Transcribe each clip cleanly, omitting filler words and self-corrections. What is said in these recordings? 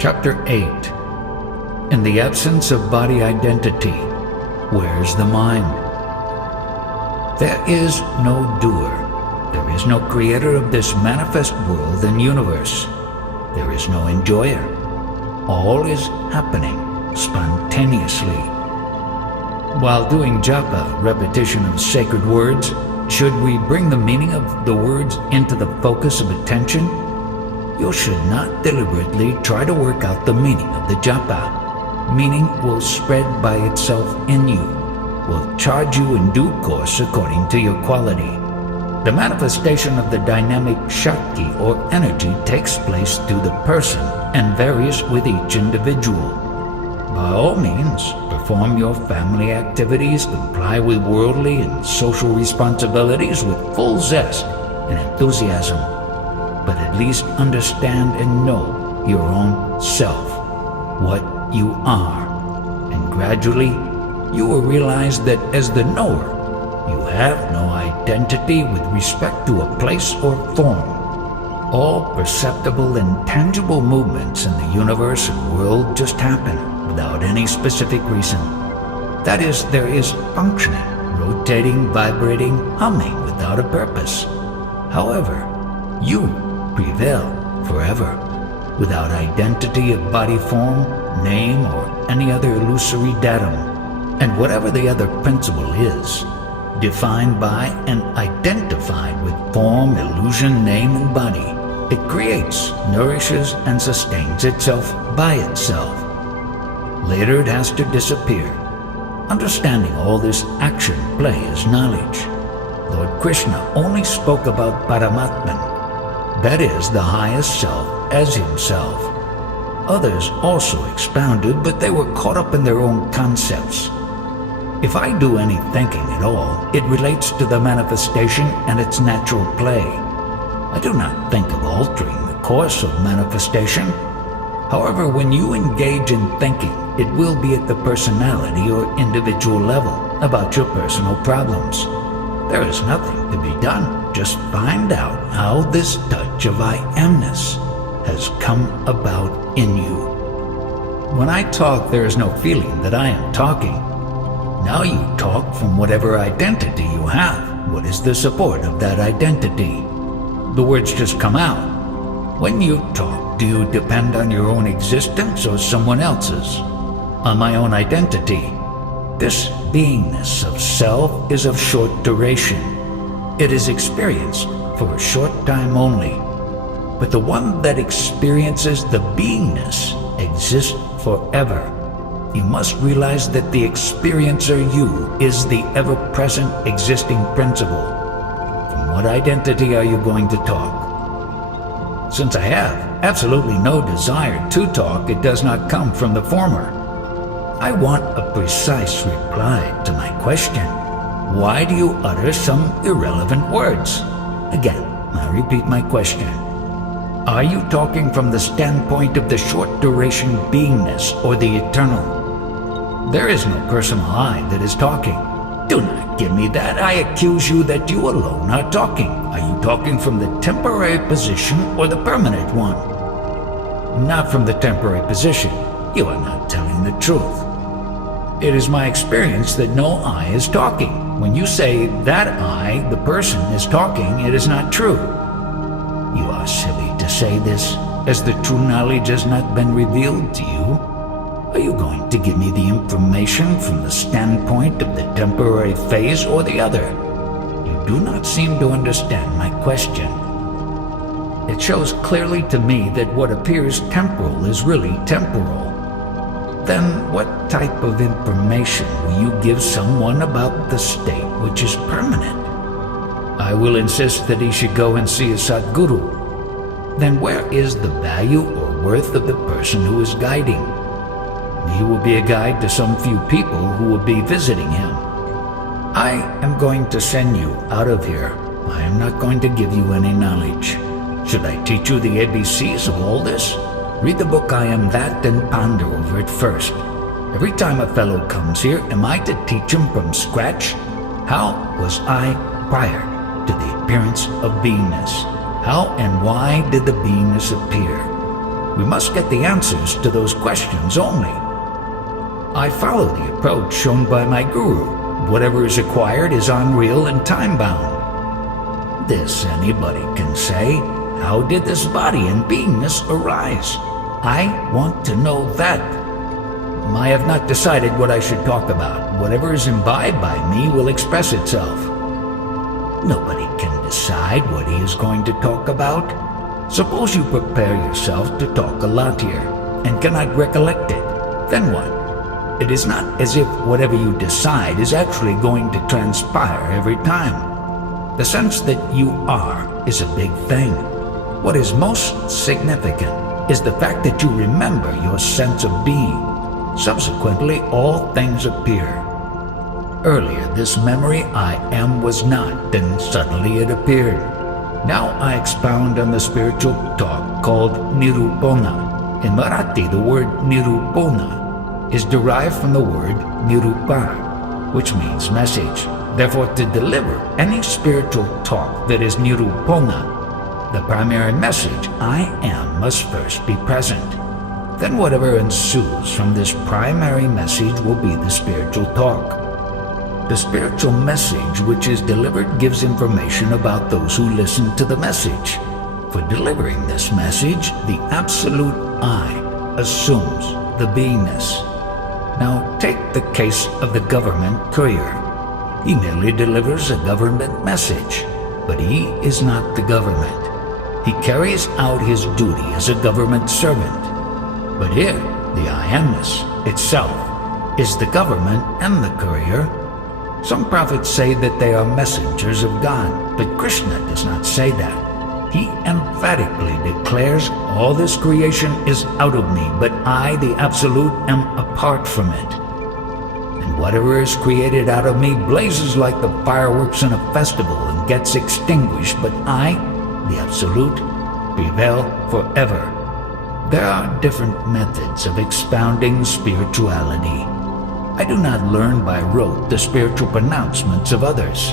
Chapter 8. In the absence of body identity, where's the mind? There is no doer. There is no creator of this manifest world and universe. There is no enjoyer. All is happening spontaneously. While doing japa, repetition of sacred words, should we bring the meaning of the words into the focus of attention? You should not deliberately try to work out the meaning of the japa. Meaning will spread by itself in you, will charge you in due course according to your quality. The manifestation of the dynamic Shakti or energy takes place through the person and varies with each individual. By all means, perform your family activities, comply with worldly and social responsibilities with full zest and enthusiasm, but at least understand and know your own self, what you are, and gradually you will realize that as the knower, you have no identity with respect to a place or form. All perceptible and tangible movements in the universe and world just happen without any specific reason. That is, there is functioning, rotating, vibrating, humming without a purpose. However, you prevail forever, without identity of body form, name, or any other illusory datum. And whatever the other principle is, defined by and identified with form, illusion, name, and body, it creates, nourishes, and sustains itself by itself. Later it has to disappear. Understanding all this action play is knowledge. Lord Krishna only spoke about Paramatman, that is, the highest self, as himself. Others also expounded, but they were caught up in their own concepts. If I do any thinking at all, it relates to the manifestation and its natural play. I do not think of altering the course of manifestation. However, when you engage in thinking, it will be at the personality or individual level about your personal problems. There is nothing to be done. Just find out how this touch of I amness has come about in you. When I talk, there is no feeling that I am talking. Now you talk from whatever identity you have. What is the support of that identity? The words just come out. When you talk, do you depend on your own existence or someone else's? On my own identity. This beingness of self is of short duration. It is experienced for a short time only. But the one that experiences the beingness exists forever. You must realize that the experiencer you is the ever-present existing principle. From what identity are you going to talk? Since I have absolutely no desire to talk, it does not come from the former. I want a precise reply to my question. Why do you utter some irrelevant words? Again, I repeat my question. Are you talking from the standpoint of the short-duration beingness or the eternal? There is no personal I that is talking. Do not give me that. I accuse you that you alone are talking. Are you talking from the temporary position or the permanent one? Not from the temporary position. You are not telling the truth. It is my experience that no I is talking. When you say that I, the person, is talking, it is not true. You are silly to say this, as the true knowledge has not been revealed to you. Are you going to give me the information from the standpoint of the temporary phase or the other? You do not seem to understand my question. It shows clearly to me that what appears temporal is really temporal. Then what type of information will you give someone about the state which is permanent? I will insist that he should go and see a Sadguru. Then where is the value or worth of the person who is guiding? He will be a guide to some few people who will be visiting him. I am going to send you out of here. I am not going to give you any knowledge. Should I teach you the ABCs of all this? Read the book I Am That and ponder over it first. Every time a fellow comes here, am I to teach him from scratch? How was I prior to the appearance of beingness? How and why did the beingness appear? We must get the answers to those questions only. I follow the approach shown by my guru. Whatever is acquired is unreal and time-bound. This anybody can say. How did this body and beingness arise? I want to know that. I have not decided what I should talk about. Whatever is imbibed by me will express itself. Nobody can decide what he is going to talk about. Suppose you prepare yourself to talk a lot here and cannot recollect it. Then what? It is not as if whatever you decide is actually going to transpire every time. The sense that you are is a big thing. What is most significant is the fact that you remember your sense of being. Subsequently, all things appear. Earlier, this memory I am was not, then suddenly it appeared. Now I expound on the spiritual talk called nirupona. In Marathi, the word nirupona is derived from the word nirupa, which means message. Therefore, to deliver any spiritual talk that is nirupona, the primary message, I am, must first be present. Then whatever ensues from this primary message will be the spiritual talk. The spiritual message which is delivered gives information about those who listen to the message. For delivering this message, the absolute I assumes the beingness. Now take the case of the government courier. He merely delivers a government message, but he is not the government. He carries out his duty as a government servant. But here, the I amness itself is the government and the courier. Some prophets say that they are messengers of God, but Krishna does not say that. He emphatically declares, all this creation is out of me, but I, the Absolute, am apart from it. And whatever is created out of me blazes like the fireworks in a festival and gets extinguished, but I, the Absolute, prevail forever. There are different methods of expounding spirituality. I do not learn by rote the spiritual pronouncements of others.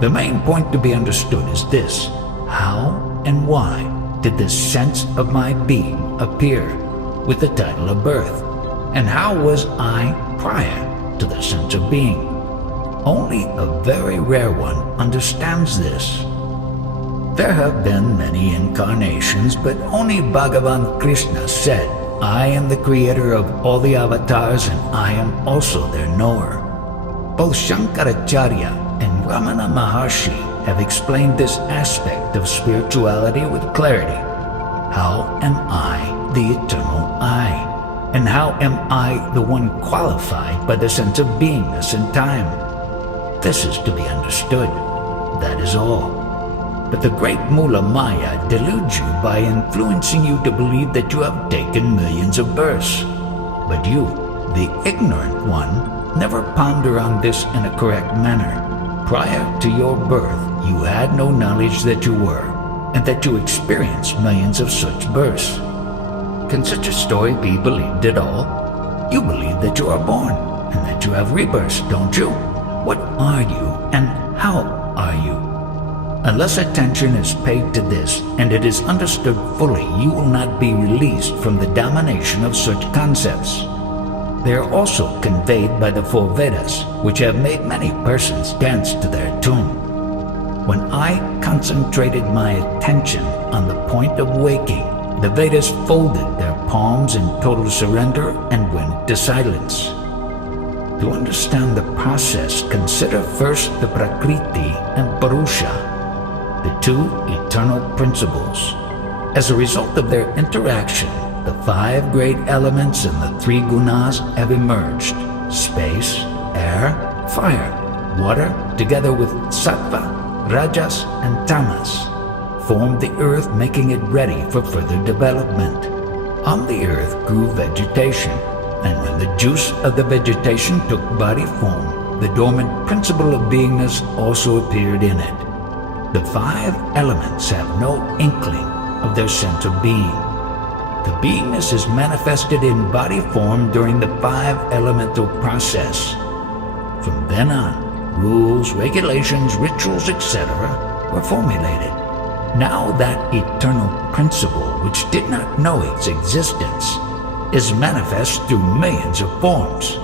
The main point to be understood is this: how and why did this sense of my being appear with the title of birth? And how was I prior to the sense of being? Only a very rare one understands this. There have been many incarnations, but only Bhagavan Krishna said, I am the creator of all the avatars and I am also their knower. Both Shankaracharya and Ramana Maharshi have explained this aspect of spirituality with clarity. How am I the eternal I? And how am I the one qualified by the sense of beingness and time? This is to be understood. That is all. But the great Mula Maya deludes you by influencing you to believe that you have taken millions of births. But you, the ignorant one, never ponder on this in a correct manner. Prior to your birth, you had no knowledge that you were, and that you experienced millions of such births. Can such a story be believed at all? You believe that you are born, and that you have rebirths, don't you? What are you, and how are you? Unless attention is paid to this and it is understood fully, you will not be released from the domination of such concepts. They are also conveyed by the four Vedas, which have made many persons dance to their tune. When I concentrated my attention on the point of waking, the Vedas folded their palms in total surrender and went to silence. To understand the process, consider first the Prakriti and Purusha, the two eternal principles. As a result of their interaction, the five great elements and the three gunas have emerged: space, air, fire, water, together with sattva, rajas, and tamas, formed the earth, making it ready for further development. On the earth grew vegetation, and when the juice of the vegetation took body form, the dormant principle of beingness also appeared in it. The five elements have no inkling of their sense of being. The beingness is manifested in body form during the five elemental process. From then on, rules, regulations, rituals, etc. were formulated. Now that eternal principle, which did not know its existence, is manifest through millions of forms.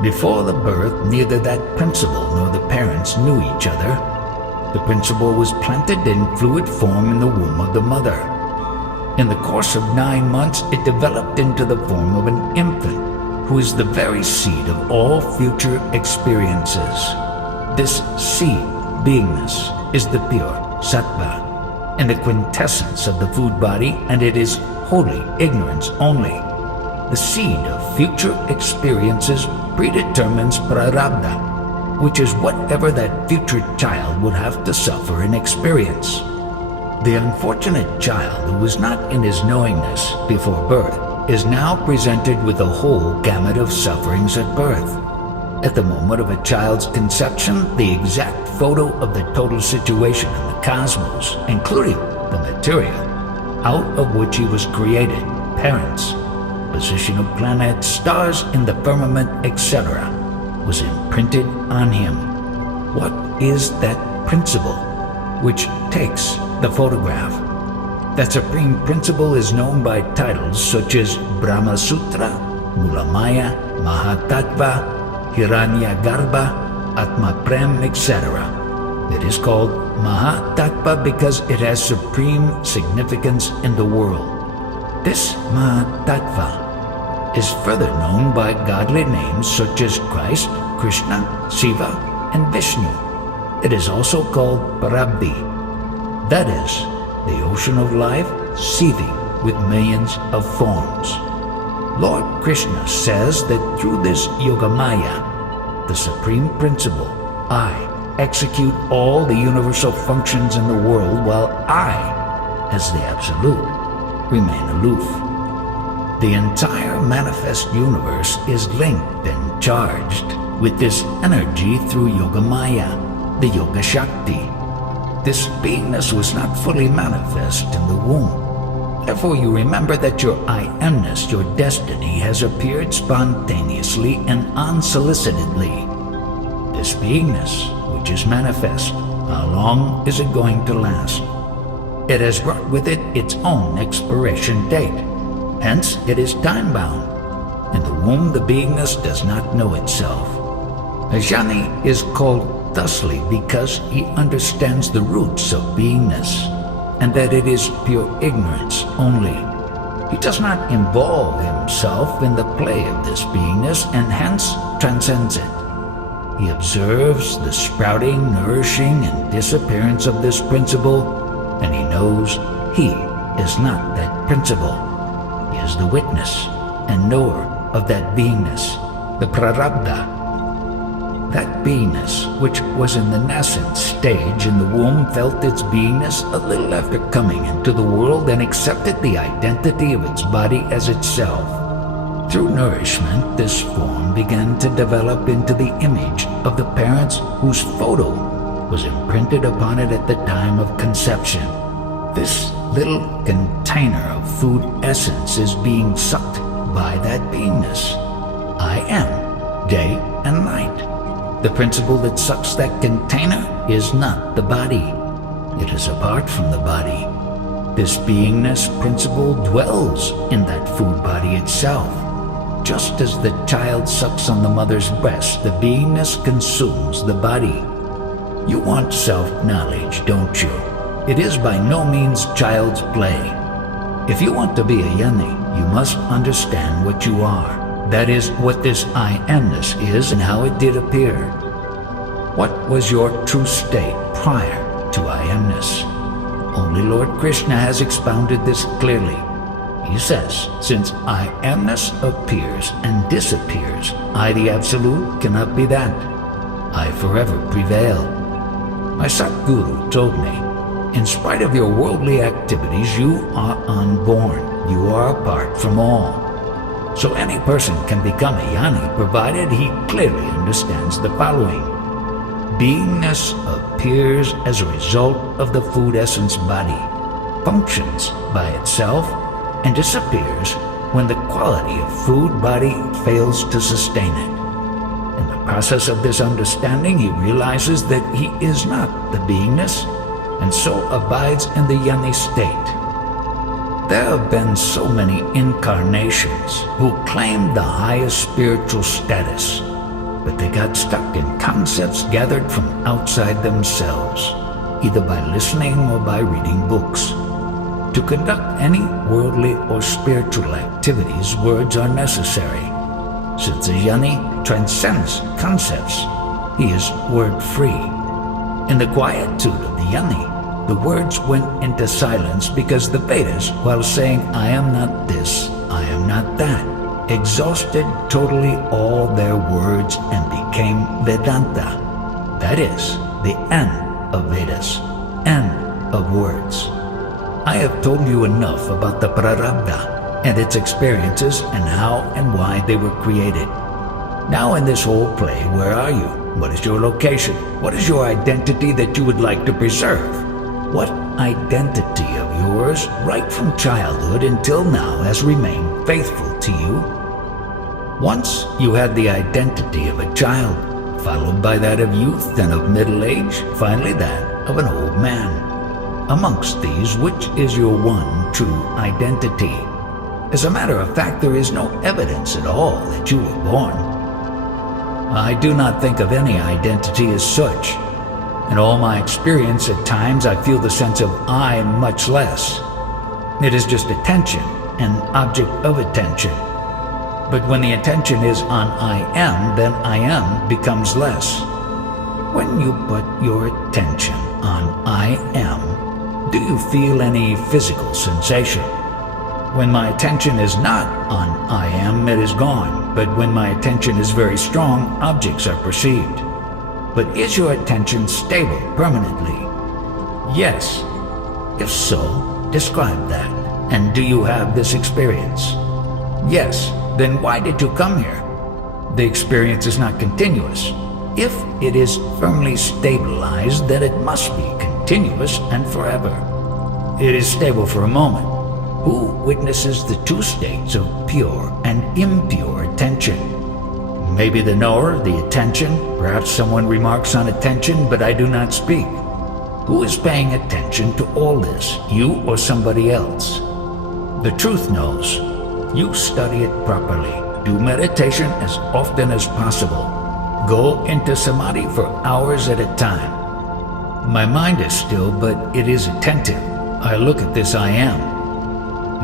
Before the birth, neither that principle nor the parents knew each other. The principle was planted in fluid form in the womb of the mother. In the course of 9 months, it developed into the form of an infant, who is the very seed of all future experiences. This seed, beingness, is the pure sattva, and the quintessence of the food body, and it is wholly ignorance only. The seed of future experiences predetermines prarabdha, which is whatever that future child would have to suffer and experience. The unfortunate child who was not in his knowingness before birth is now presented with a whole gamut of sufferings at birth. At the moment of a child's conception, the exact photo of the total situation in the cosmos, including the material out of which he was created, parents, position of planets, stars in the firmament, etc., was imprinted on him. What is that principle which takes the photograph? That supreme principle is known by titles such as Brahma Sutra, Mulamaya, Mahatattva, Hiranyagarbha, Atma Prem, etc. It is called Mahatattva because it has supreme significance in the world. This Mahatattva is further known by godly names such as Christ, Krishna, Shiva, and Vishnu. It is also called Parabdi. That is, the ocean of life seething with millions of forms. Lord Krishna says that through this Yogamaya, the supreme principle, I execute all the universal functions in the world while I, as the Absolute, remain aloof. The entire manifest universe is linked and charged with this energy through Yogamaya, the Yoga Shakti. This beingness was not fully manifest in the womb. Therefore you remember that your I amness, your destiny, has appeared spontaneously and unsolicitedly. This beingness, which is manifest, how long is it going to last? It has brought with it its own expiration date. Hence, it is time-bound. In the womb, the beingness does not know itself. A jhani is called thusly because he understands the roots of beingness, and that it is pure ignorance only. He does not involve himself in the play of this beingness, and hence transcends it. He observes the sprouting, nourishing, and disappearance of this principle, and he knows he is not that principle. He is the witness and knower of that beingness, the prarabdha. That beingness, which was in the nascent stage in the womb, felt its beingness a little after coming into the world and accepted the identity of its body as itself. Through nourishment, this form began to develop into the image of the parents whose photo was imprinted upon it at the time of conception. This little container of food essence is being sucked by that beingness. I am, day and night. The principle that sucks that container is not the body. It is apart from the body. This beingness principle dwells in that food body itself. Just as the child sucks on the mother's breast, the beingness consumes the body. You want self-knowledge, don't you? It is by no means child's play. If you want to be a jhani, you must understand what you are. That is what this I amness is and how it did appear. What was your true state prior to I amness? Only Lord Krishna has expounded this clearly. He says, since I amness appears and disappears, I the Absolute cannot be that. I forever prevail. My Satguru told me, in spite of your worldly activities, you are unborn. You are apart from all. So any person can become a jhani provided he clearly understands the following. Beingness appears as a result of the food essence body, functions by itself, and disappears when the quality of food body fails to sustain it. In the process of this understanding, he realizes that he is not the beingness, and so abides in the yoni state. There have been so many incarnations who claimed the highest spiritual status, but they got stuck in concepts gathered from outside themselves, either by listening or by reading books. To conduct any worldly or spiritual activities, words are necessary. Since the yoni transcends concepts, he is word-free. In the quietude of the yoni, the words went into silence because the Vedas, while saying, "I am not this, I am not that," exhausted totally all their words and became Vedanta. That is, the end of Vedas, end of words. I have told you enough about the prarabdha and its experiences and how and why they were created. Now in this whole play, where are you? What is your location? What is your identity that you would like to preserve? What identity of yours, right from childhood until now, has remained faithful to you? Once you had the identity of a child, followed by that of youth, then of middle age, finally that of an old man. Amongst these, which is your one true identity? As a matter of fact, there is no evidence at all that you were born. I do not think of any identity as such. In all my experience, at times I feel the sense of I much less. It is just attention, an object of attention. But when the attention is on I am, then I am becomes less. When you put your attention on I am, do you feel any physical sensation? When my attention is not on I am, it is gone. But when my attention is very strong, objects are perceived. But is your attention stable permanently? Yes. If so, describe that. And do you have this experience? Yes. Then why did you come here? The experience is not continuous. If it is firmly stabilized, then it must be continuous and forever. It is stable for a moment. Who witnesses the two states of pure and impure attention? Maybe the knower, the attention. Perhaps someone remarks on attention, but I do not speak. Who is paying attention to all this, you or somebody else? The truth knows. You study it properly. Do meditation as often as possible. Go into samadhi for hours at a time. My mind is still, but it is attentive. I look at this I am.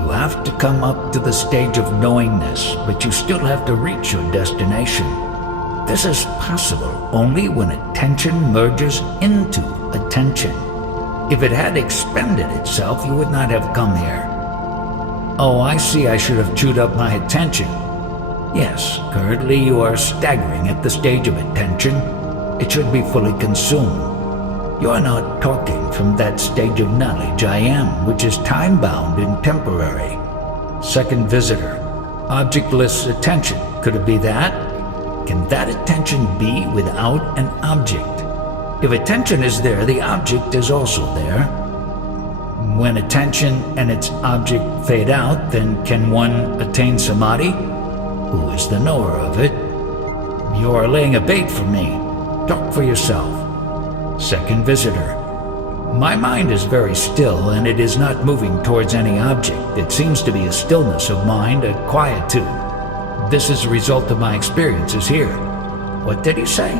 You have to come up to the stage of knowingness, but you still have to reach your destination. This is possible only when attention merges into attention. If it had expended itself, you would not have come here. Oh, I see, I should have chewed up my attention. Yes, currently you are staggering at the stage of attention. It should be fully consumed. You are not talking from that stage of knowledge I am, which is time-bound and temporary. Second visitor, objectless attention. Could it be that? Can that attention be without an object? If attention is there, the object is also there. When attention and its object fade out, then can one attain samadhi? Who is the knower of it? You are laying a bait for me. Talk for yourself. Second visitor. My mind is very still, and it is not moving towards any object. It seems to be a stillness of mind, a quietude. This is a result of my experiences here. What did he say?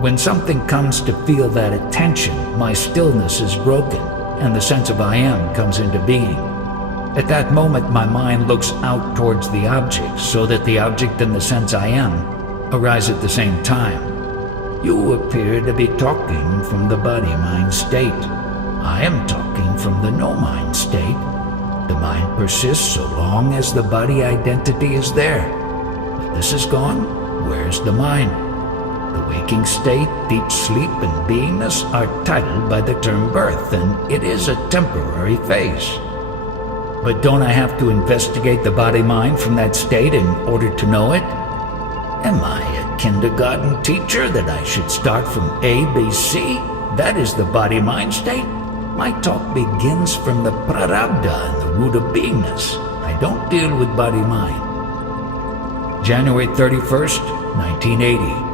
When something comes to feel that attention, my stillness is broken, and the sense of I am comes into being. At that moment, my mind looks out towards the object, so that the object and the sense I am arise at the same time. You appear to be talking from the body-mind state. I am talking from the no-mind state. The mind persists so long as the body identity is there. When this is gone, where's the mind? The waking state, deep sleep, and beingness are titled by the term birth, and it is a temporary phase. But don't I have to investigate the body-mind from that state in order to know it? Am I a kindergarten teacher that I should start from A, B, C? That is the body-mind state. My talk begins from the prarabdha and the root of beingness. I don't deal with body-mind. January 31st, 1980.